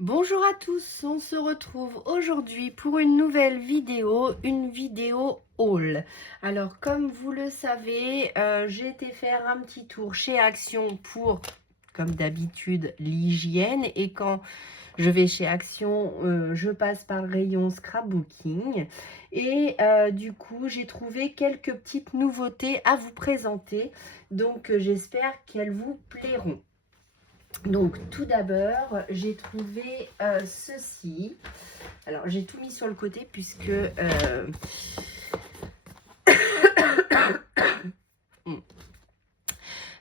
Bonjour à tous, on se retrouve aujourd'hui pour une nouvelle vidéo, une vidéo haul. Alors comme vous le savez, j'ai été faire un petit tour chez Action pour, comme d'habitude, l'hygiène. Et quand je vais chez Action, je passe par le rayon scrapbooking. Et du coup, j'ai trouvé quelques petites nouveautés à vous présenter. Donc j'espère qu'elles vous plairont. Donc tout d'abord, j'ai trouvé ceci. Alors j'ai tout mis sur le côté puisque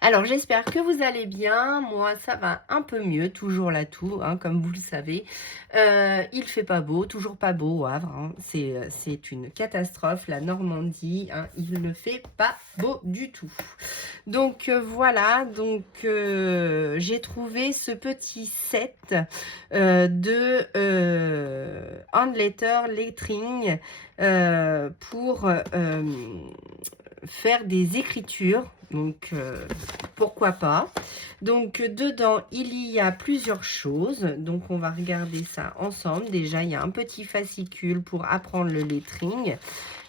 alors j'espère que vous allez bien. Moi ça va un peu mieux, toujours la toux, hein, comme vous le savez. Il fait pas beau, toujours pas beau au Havre, hein. C'est une catastrophe, la Normandie, hein, il ne fait pas beau du tout. Donc voilà, donc j'ai trouvé ce petit set de hand letter lettering pour faire des écritures. Donc pourquoi pas. Donc dedans il y a plusieurs choses, donc on va regarder ça ensemble. Déjà il y a un petit fascicule pour apprendre le lettering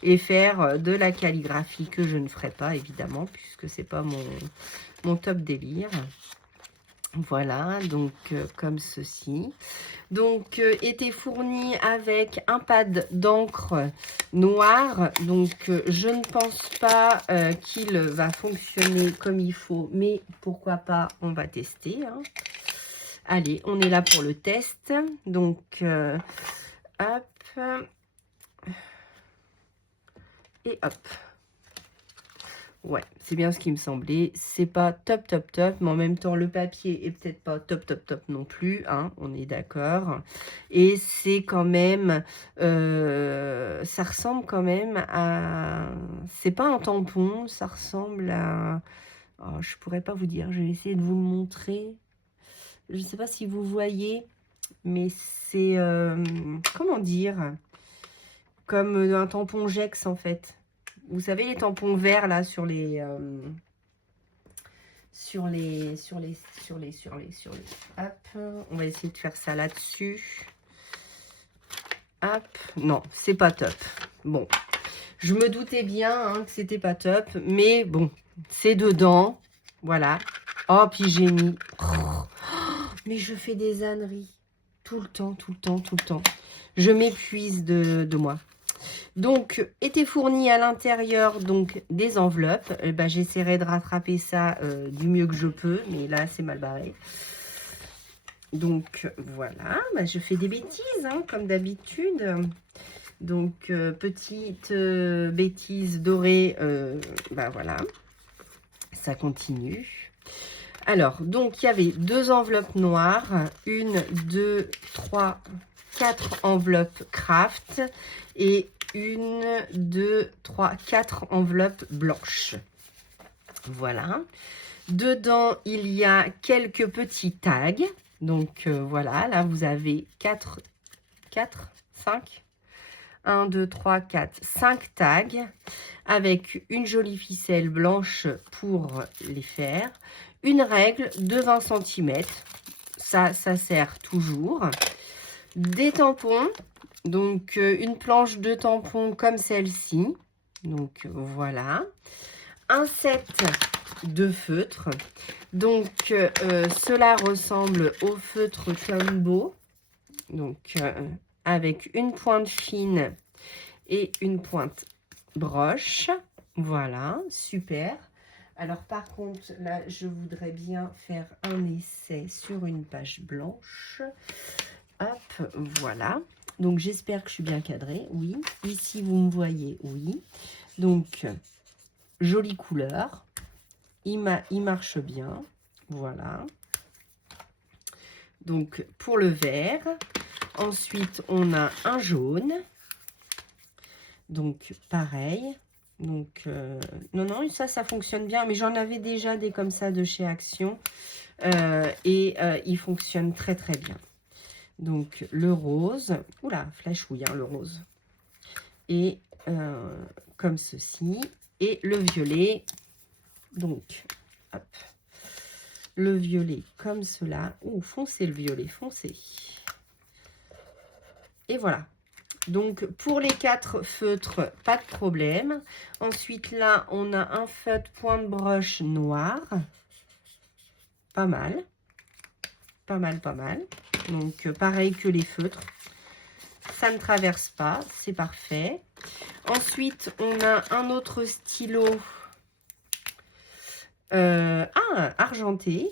et faire de la calligraphie, que je ne ferai pas évidemment puisque c'est pas mon top délire. Voilà, donc comme ceci. Donc était fourni avec un pad d'encre noir. Donc je ne pense pas qu'il va fonctionner comme il faut, mais pourquoi pas, on va tester, hein. Allez, on est là pour le test. Donc hop et hop. Ouais, c'est bien ce qui me semblait. C'est pas top, top, top, mais en même temps, le papier est peut-être pas top, top, top non plus, hein, on est d'accord. Et c'est quand même, ça ressemble quand même à... C'est pas un tampon, ça ressemble à... Oh, je pourrais pas vous dire, je vais essayer de vous le montrer. Je sais pas si vous voyez, mais c'est... comment dire? Comme un tampon Gex, en fait. Vous savez, les tampons verts, là, sur les... Hop, on va essayer de faire ça là-dessus. Hop, non, c'est pas top. Bon, je me doutais bien hein, que c'était pas top, mais bon, c'est dedans. Voilà. Oh, puis j'ai mis... Oh, mais je fais des âneries. Tout le temps, tout le temps, tout le temps. Je m'épuise de moi. Donc, était fourni à l'intérieur donc des enveloppes. Ben, j'essaierai de rattraper ça du mieux que je peux, mais là, c'est mal barré. Donc, voilà. Ben, je fais des bêtises, hein, comme d'habitude. Donc, petite bêtise dorée. Ben, voilà. Ça continue. Alors, donc, il y avait 2 enveloppes noires. 1, 2, 3, 4 enveloppes craft. Et 1, 2, 3, 4 enveloppes blanches. Voilà. Dedans, il y a quelques petits tags. Donc, voilà. Là, vous avez 4, 5, 1, 2, 3, 4, 5 tags. Avec une jolie ficelle blanche pour les faire. Une règle de 20 cm. Ça sert toujours. Des tampons. Donc, une planche de tampons comme celle-ci. Donc, voilà. Un set de feutres. Donc, cela ressemble au feutre Tombow. Donc, avec une pointe fine et une pointe broche. Voilà, super. Alors, par contre, là, je voudrais bien faire un essai sur une page blanche. Hop, voilà. Donc, j'espère que je suis bien cadrée, oui. Ici, vous me voyez, oui. Donc, jolie couleur. Il marche bien, voilà. Donc, pour le vert. Ensuite, on a un jaune. Donc, pareil. Donc, non, ça fonctionne bien. Mais j'en avais déjà des comme ça de chez Action. Il fonctionne très, très bien. Donc, le rose. Oula, flashouille, hein, le rose. Et comme ceci. Et le violet. Donc, hop. Le violet comme cela. Ouh, foncé le violet, foncé. Et voilà. Donc, pour les 4 feutres, pas de problème. Ensuite, là, on a un feutre point de broche noir. Pas mal. Pas mal, pas mal. Donc, pareil que les feutres. Ça ne traverse pas, c'est parfait. Ensuite, on a un autre stylo argenté.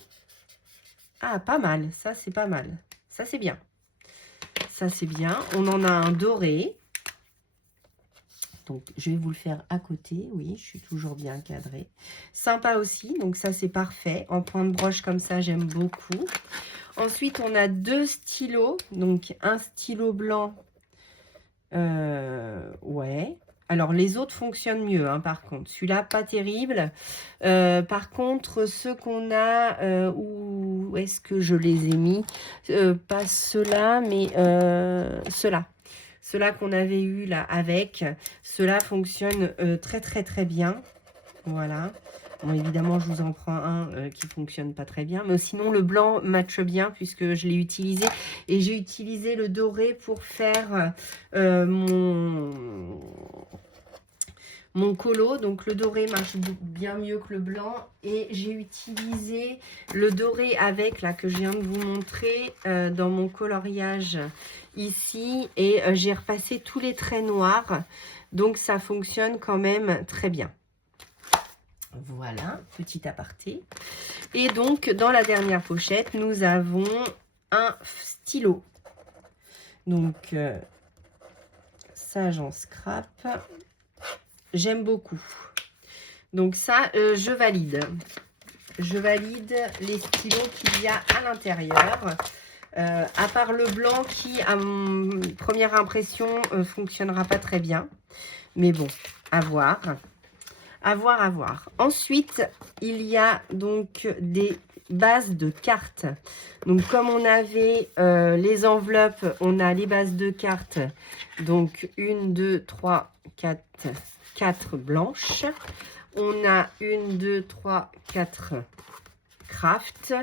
Ah, pas mal. Ça, c'est pas mal. Ça, c'est bien. Ça, c'est bien. On en a un doré. Donc, je vais vous le faire à côté. Oui, je suis toujours bien cadrée. Sympa aussi. Donc, ça, c'est parfait. En point de broche comme ça, j'aime beaucoup. Ensuite, on a 2 stylos. Donc, un stylo blanc. Ouais. Alors, les autres fonctionnent mieux, hein, par contre. Celui-là, pas terrible. Par contre, ceux qu'on a, où est-ce que je les ai mis? Pas ceux-là, mais ceux-là. Ceux-là qu'on avait eu là avec. Ceux-là fonctionnent très, très, très bien. Voilà. Bon, évidemment, je vous en prends un qui ne fonctionne pas très bien. Mais sinon, le blanc matche bien puisque je l'ai utilisé. Et j'ai utilisé le doré pour faire mon colo. Donc, le doré marche bien mieux que le blanc. Et j'ai utilisé le doré avec, là, que je viens de vous montrer dans mon coloriage ici. Et j'ai repassé tous les traits noirs. Donc, ça fonctionne quand même très bien. Voilà, petit aparté. Et donc, dans la dernière pochette, nous avons un stylo. Donc, ça, j'en scrape. J'aime beaucoup. Donc, ça, je valide. Je valide les stylos qu'il y a à l'intérieur. À part le blanc qui, à première impression, fonctionnera pas très bien. Mais bon, à voir. À voir, à voir. Ensuite, il y a donc des bases de cartes. Donc, comme on avait les enveloppes, on a les bases de cartes. Donc, 1, 2, 3, 4 blanches. On a 1, 2, 3, 4 craft.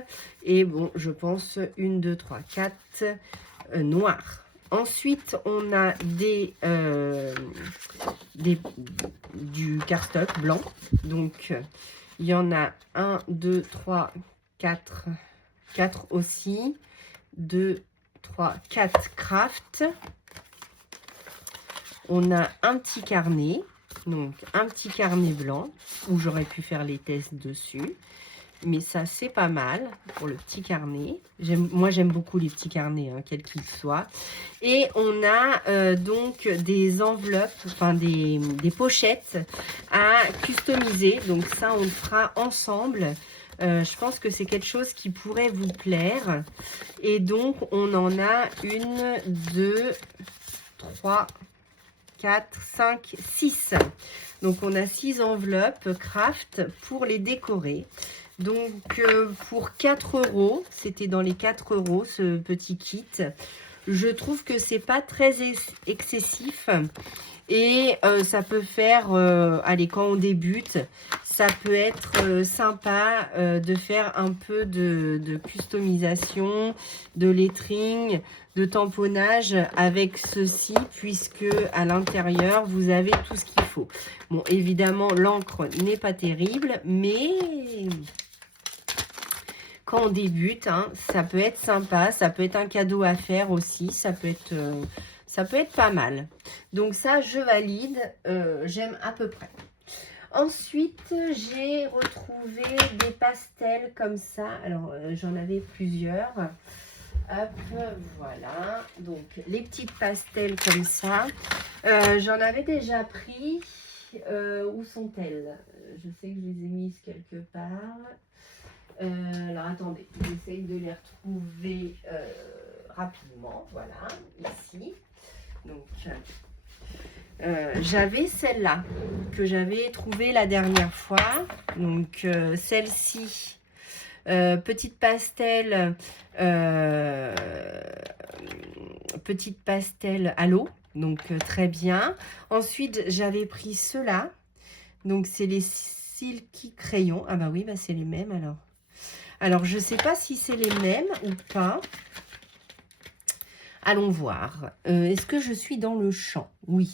Et bon, je pense 1, 2, 3, 4 noires. Ensuite, on a du cardstock blanc. Donc, il y en a 1, 2, 3, 4. 4 aussi. 2, 3, 4 craft. On a un petit carnet. Donc, un petit carnet blanc où j'aurais pu faire les tests dessus. Mais ça, c'est pas mal pour le petit carnet. Moi, j'aime beaucoup les petits carnets, hein, quels qu'ils soient. Et on a donc des enveloppes, enfin des pochettes à customiser. Donc ça, on le fera ensemble. Je pense que c'est quelque chose qui pourrait vous plaire. Et donc, on en a 1, 2, 3, 4, 5, 6. Donc, on a 6 enveloppes craft pour les décorer. Donc, pour 4 €, c'était dans les 4 € ce petit kit. Je trouve que c'est pas très excessif. Et ça peut faire, allez, quand on débute, ça peut être sympa de faire un peu de customisation, de lettering, de tamponnage avec ceci, puisque à l'intérieur, vous avez tout ce qu'il faut. Bon, évidemment, l'encre n'est pas terrible, mais quand on débute, hein, ça peut être sympa, ça peut être un cadeau à faire aussi, ça peut être pas mal. Donc ça, je valide, j'aime à peu près. Ensuite, j'ai retrouvé des pastels comme ça. Alors, j'en avais plusieurs. Hop, voilà. Donc, les petites pastels comme ça. J'en avais déjà pris. Où sont-elles? Je sais que je les ai mises quelque part. Alors, attendez. J'essaye de les retrouver rapidement. Voilà, ici. Donc, j'avais celle-là que j'avais trouvée la dernière fois. Donc, celle-ci, petite pastel à l'eau. Donc, très bien. Ensuite, j'avais pris ceux-là. Donc, c'est les Silky crayons. Ah bah oui, bah c'est les mêmes alors. Alors, je ne sais pas si c'est les mêmes ou pas. Allons voir. Est-ce que je suis dans le champ? Oui.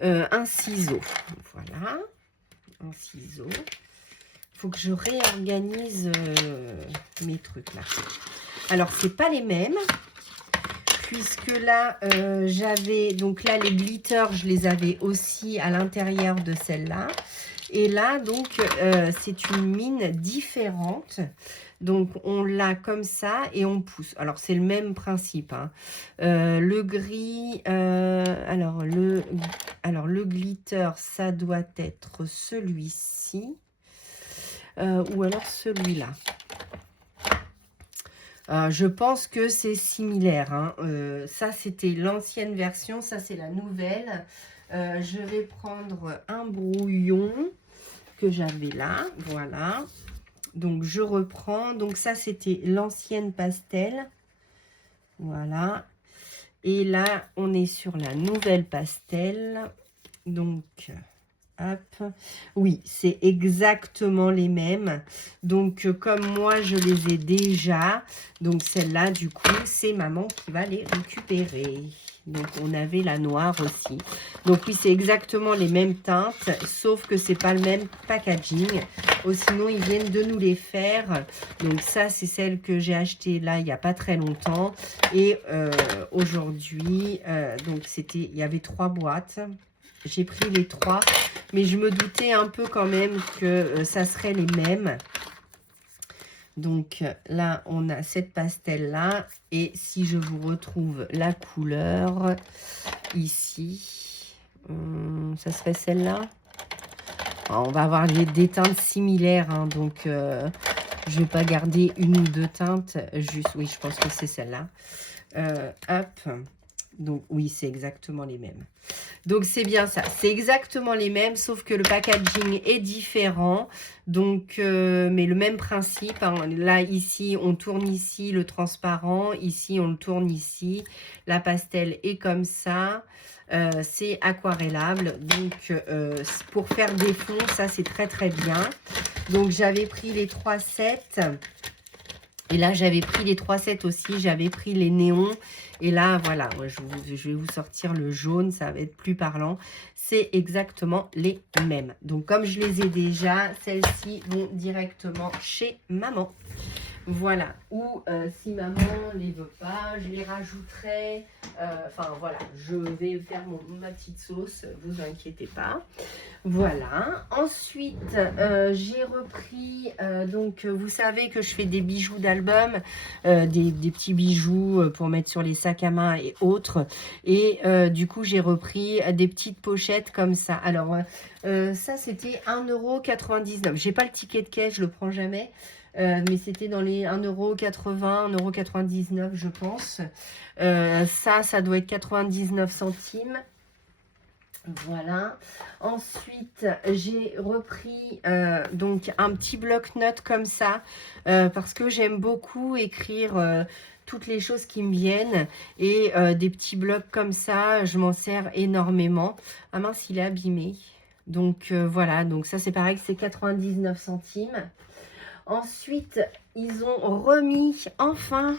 Un ciseau. Voilà. Un ciseau. Il faut que je réorganise mes trucs là. Alors, c'est pas les mêmes. Puisque là, j'avais... Donc là, les glitters, je les avais aussi à l'intérieur de celle-là. Et là, donc, c'est une mine différente. Donc, on l'a comme ça et on pousse. Alors, c'est le même principe. Hein. Le gris, alors, le glitter, ça doit être celui-ci. Ou alors celui-là. Je pense que c'est similaire. Hein. Ça, c'était l'ancienne version. Ça, c'est la nouvelle. Je vais prendre un brouillon que j'avais là. Voilà. Donc, je reprends. Donc, ça, c'était l'ancienne pastel. Voilà. Et là, on est sur la nouvelle pastel. Donc, hop. Oui, c'est exactement les mêmes. Donc, comme moi, je les ai déjà. Donc, celle-là, du coup, c'est maman qui va les récupérer. Donc, on avait la noire aussi. Donc, oui, c'est exactement les mêmes teintes, sauf que c'est pas le même packaging. Oh, sinon, ils viennent de nous les faire. Donc, ça, c'est celle que j'ai achetée là, il n'y a pas très longtemps. Et aujourd'hui, donc, il y avait 3 boîtes. J'ai pris les 3, mais je me doutais un peu quand même que ça serait les mêmes. Donc là, on a cette pastel-là. Et si je vous retrouve la couleur ici, ça serait celle-là. On va avoir des teintes similaires, hein, donc je ne vais pas garder une ou deux teintes. Juste, oui, je pense que c'est celle-là. Hop. Donc oui, c'est exactement les mêmes. Donc c'est bien ça, c'est exactement les mêmes, sauf que le packaging est différent. Donc, mais le même principe. Hein. Là, ici, on tourne ici le transparent. Ici, on le tourne ici. La pastel est comme ça. C'est aquarellable. Donc, pour faire des fonds, ça, c'est très, très bien. Donc, j'avais pris les 3 sets. Et là, j'avais pris les 3 sets aussi. J'avais pris les néons. Et là, voilà, je vais vous sortir le jaune. Ça va être plus parlant. C'est exactement les mêmes. Donc, comme je les ai déjà, celles-ci vont directement chez maman. Voilà. Ou si maman ne les veut pas, je les rajouterai. Enfin, voilà. Je vais faire ma petite sauce. Vous inquiétez pas. Voilà. Ensuite, j'ai repris, donc vous savez que je fais des bijoux d'album, des petits bijoux pour mettre sur les sacs à main et autres. Et du coup, j'ai repris des petites pochettes comme ça. Alors, ça, c'était 1,99 €. J'ai pas le ticket de caisse, je le prends jamais. Mais c'était dans les 1,80 €, 1,99 €, je pense. Ça doit être 99 centimes. Voilà. Ensuite, j'ai repris donc un petit bloc-notes comme ça parce que j'aime beaucoup écrire toutes les choses qui me viennent et des petits blocs comme ça, je m'en sers énormément. Ah mince, il est abîmé. Donc voilà, donc ça c'est pareil, c'est 99 centimes. Ensuite, ils ont remis enfin,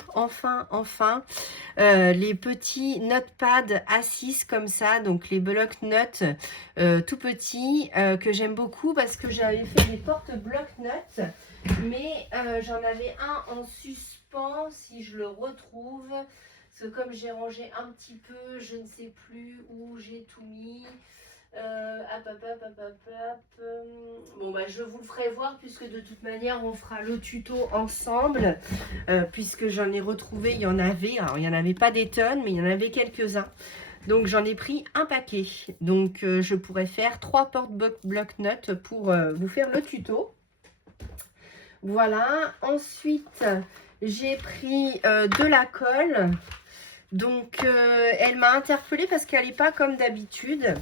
les petits notepads A6 comme ça, donc les bloc-notes tout petits que j'aime beaucoup parce que j'avais fait des porte-bloc-notes, mais j'en avais un en suspens si je le retrouve. Parce que comme j'ai rangé un petit peu, je ne sais plus où j'ai tout mis. Bon bah je vous le ferai voir puisque de toute manière on fera le tuto ensemble puisque j'en ai retrouvé, il y en avait, alors il n'y en avait pas des tonnes mais il y en avait quelques-uns, donc j'en ai pris un paquet, donc je pourrais faire 3 porte-bloc-notes pour vous faire le tuto. Voilà. Ensuite j'ai pris de la colle, donc elle m'a interpellée parce qu'elle n'est pas comme d'habitude.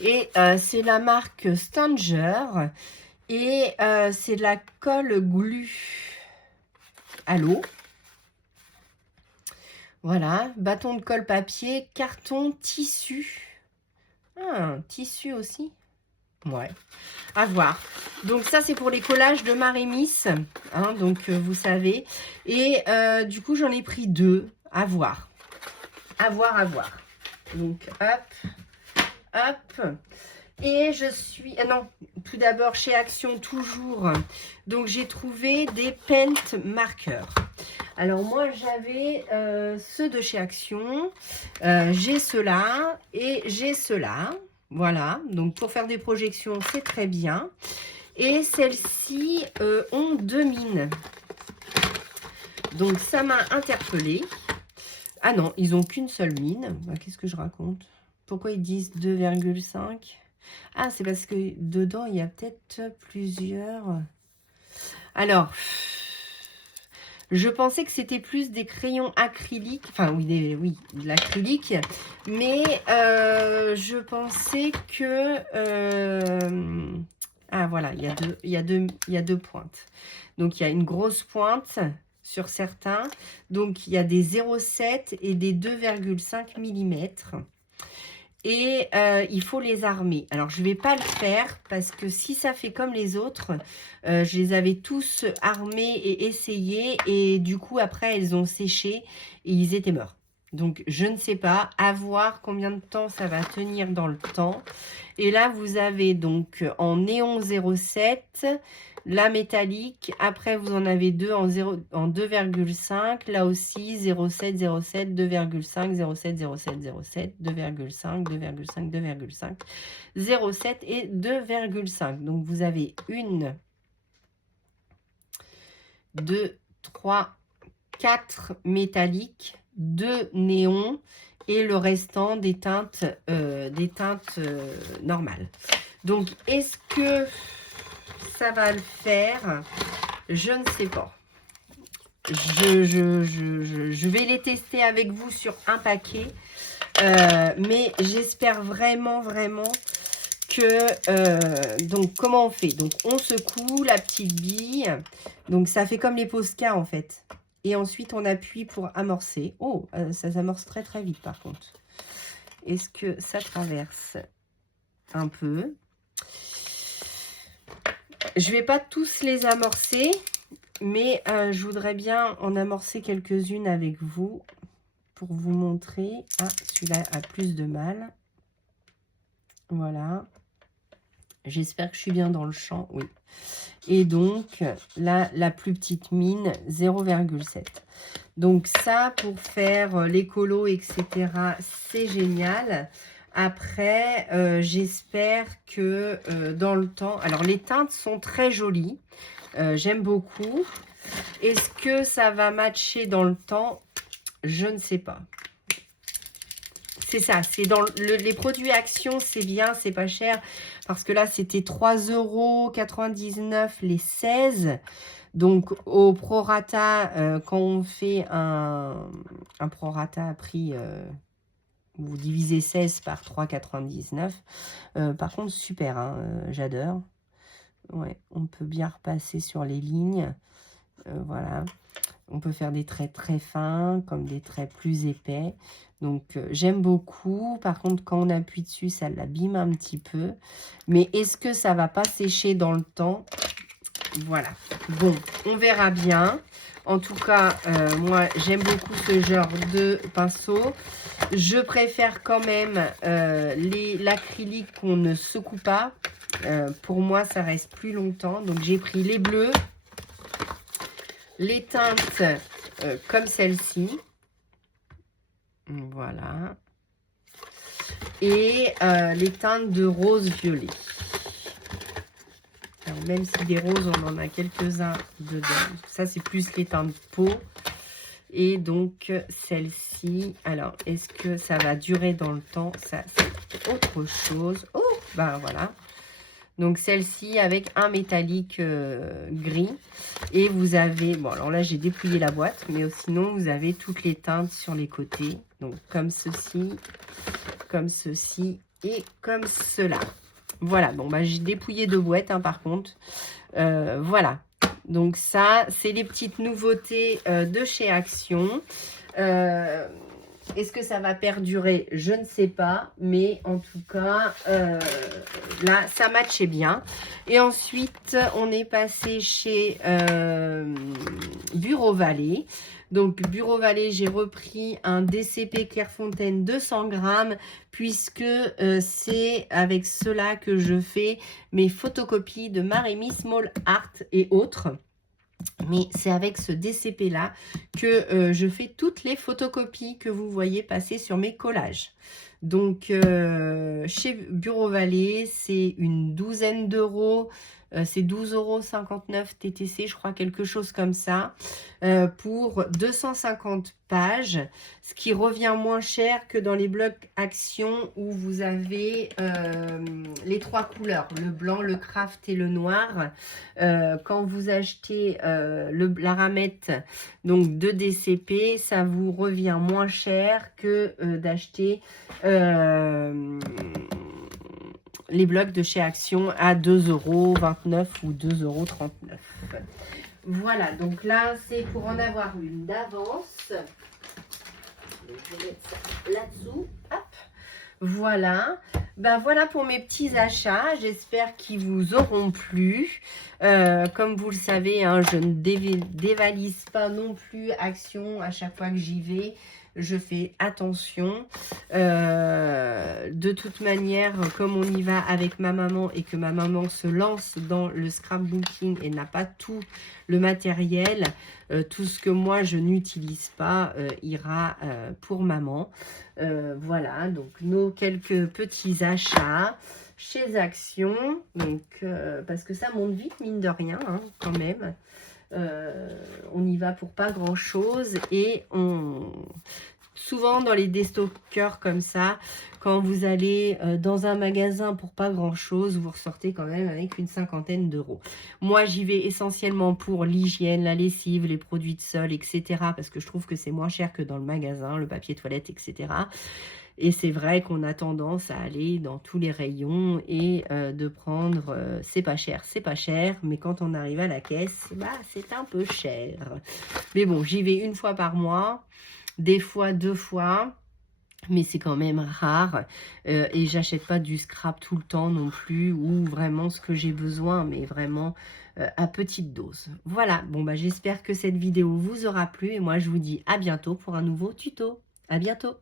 Et c'est la marque Stanger et c'est de la colle glu à l'eau. Voilà, bâton de colle papier, carton, tissu. Ah, tissu aussi. Ouais, à voir. Donc ça c'est pour les collages de Marémis, hein, donc vous savez. Et du coup j'en ai pris 2. à voir. À voir, à voir. Donc, hop, hop. Et je suis... non, tout d'abord, chez Action, toujours. Donc, j'ai trouvé des paint marqueurs. Alors, moi, j'avais ceux de chez Action. J'ai ceux-là et j'ai ceux-là. Voilà. Donc, pour faire des projections, c'est très bien. Et celles-ci ont 2 mines. Donc, ça m'a interpellée. Ah non, ils n'ont qu'une seule mine. Bah, qu'est-ce que je raconte? Pourquoi ils disent 2,5? Ah, c'est parce que dedans, il y a peut-être plusieurs. Alors, je pensais que c'était plus des crayons acryliques. Enfin, oui, oui, de l'acrylique. Mais je pensais que... ah, voilà, il y a deux pointes. Donc, il y a une grosse pointe sur certains. Donc, il y a des 0,7 et des 2,5 mm. Et il faut les armer. Alors, je ne vais pas le faire parce que si ça fait comme les autres, je les avais tous armés et essayés. Et du coup, après, elles ont séché et ils étaient morts. Donc, je ne sais pas. À voir combien de temps ça va tenir dans le temps. Et là, vous avez donc en néon 0,7, la métallique. Après, vous en avez deux en 2,5. Là aussi, 0,7, 0,7, 2,5, 0,7, 0,7, 0,7, 2,5, 2,5, 2,5, 0,7 et 2,5. Donc, vous avez 1, 2, 3, 4 métalliques, 2 néons et le restant des teintes, normales. Donc, est-ce que ça va le faire? Je ne sais pas. Je vais les tester avec vous sur un paquet. Mais j'espère vraiment, vraiment que... donc, comment on fait? Donc, on secoue la petite bille. Donc, ça fait comme les Posca, en fait. Et ensuite, on appuie pour amorcer. Oh, ça s'amorce très, très vite, par contre. Est-ce que ça traverse un peu? Je ne vais pas tous les amorcer, mais je voudrais bien en amorcer quelques-unes avec vous pour vous montrer. Ah, celui-là a plus de mal. Voilà. J'espère que je suis bien dans le champ. Oui. Et donc, là, la plus petite mine, 0,7. Donc ça, pour faire l'écolo, etc., c'est génial. Après, j'espère que dans le temps... Alors, les teintes sont très jolies. J'aime beaucoup. Est-ce que ça va matcher dans le temps? Je ne sais pas. C'est ça, c'est dans les produits Action, c'est bien, c'est pas cher. Parce que là, c'était 3,99 € les 16. Donc, au prorata, quand on fait un prorata à prix, vous divisez 16 par 3,99. Par contre, super, hein, j'adore. Ouais, on peut bien repasser sur les lignes. Voilà. On peut faire des traits très fins, comme des traits plus épais. Donc, j'aime beaucoup. Par contre, quand on appuie dessus, ça l'abîme un petit peu. Mais est-ce que ça va pas sécher dans le temps? Voilà. Bon, on verra bien. En tout cas, moi, j'aime beaucoup ce genre de pinceau. Je préfère quand même l'acrylique qu'on ne secoue pas. Pour moi, ça reste plus longtemps. Donc, j'ai pris les bleus. Les teintes comme celle-ci. Voilà. Et les teintes de rose-violet. Même si des roses, on en a quelques-uns dedans. Ça, c'est plus les teintes peau. Et donc, celle-ci. Alors, est-ce que ça va durer dans le temps? Ça, c'est autre chose. Oh, ben voilà. Donc, celle-ci avec un métallique gris. Et vous avez... Bon, alors là, j'ai dépouillé la boîte. Mais sinon, vous avez toutes les teintes sur les côtés. Donc, comme ceci et comme cela. Voilà. Bon, bah, j'ai dépouillé deux boîtes, hein, par contre. Voilà. Donc, ça, c'est les petites nouveautés de chez Action. Est-ce que ça va perdurer? Je ne sais pas. Mais en tout cas, là, ça matchait bien. Et ensuite, on est passé chez Bureau Vallée. Donc, Bureau Vallée, j'ai repris un DCP Clairefontaine 200 grammes, puisque c'est avec cela que je fais mes photocopies de Marémy Small Art et autres. Mais c'est avec ce DCP là que je fais toutes les photocopies que vous voyez passer sur mes collages. Donc chez Bureau Vallée, c'est une douzaine d'euros. C'est 12,59 € TTC, je crois, quelque chose comme ça, pour 250 pages, ce qui revient moins cher que dans les blocs Action où vous avez les 3 couleurs, le blanc, le craft et le noir. Quand vous achetez la ramette donc de DCP, ça vous revient moins cher que d'acheter les blocs de chez Action à 2,29 € ou 2,39 €. Voilà, donc là, c'est pour en avoir une d'avance. Je vais mettre ça là-dessous. Hop. Voilà. Ben voilà pour mes petits achats. J'espère qu'ils vous auront plu. Comme vous le savez, hein, je ne dévalise pas non plus Action à chaque fois que j'y vais. Je fais attention. De toute manière, comme on y va avec ma maman et que ma maman se lance dans le scrapbooking et n'a pas tout le matériel, tout ce que moi je n'utilise pas ira pour maman. Voilà, donc nos quelques petits achats chez Action. Donc, parce que ça monte vite, mine de rien, hein, quand même. On y va pour pas grand chose et souvent dans les déstockers comme ça, quand vous allez dans un magasin pour pas grand chose, vous ressortez quand même avec une cinquantaine d'euros. Moi j'y vais essentiellement pour l'hygiène, la lessive, les produits de sol, etc. parce que je trouve que c'est moins cher que dans le magasin, le papier toilette, etc. Et c'est vrai qu'on a tendance à aller dans tous les rayons et de prendre, c'est pas cher, mais quand on arrive à la caisse, bah, c'est un peu cher. Mais bon, j'y vais une fois par mois, des fois 2 fois, mais c'est quand même rare. Et j'achète pas du scrap tout le temps non plus, ou vraiment ce que j'ai besoin, mais vraiment à petite dose. Voilà, bon bah j'espère que cette vidéo vous aura plu et moi je vous dis à bientôt pour un nouveau tuto. À bientôt.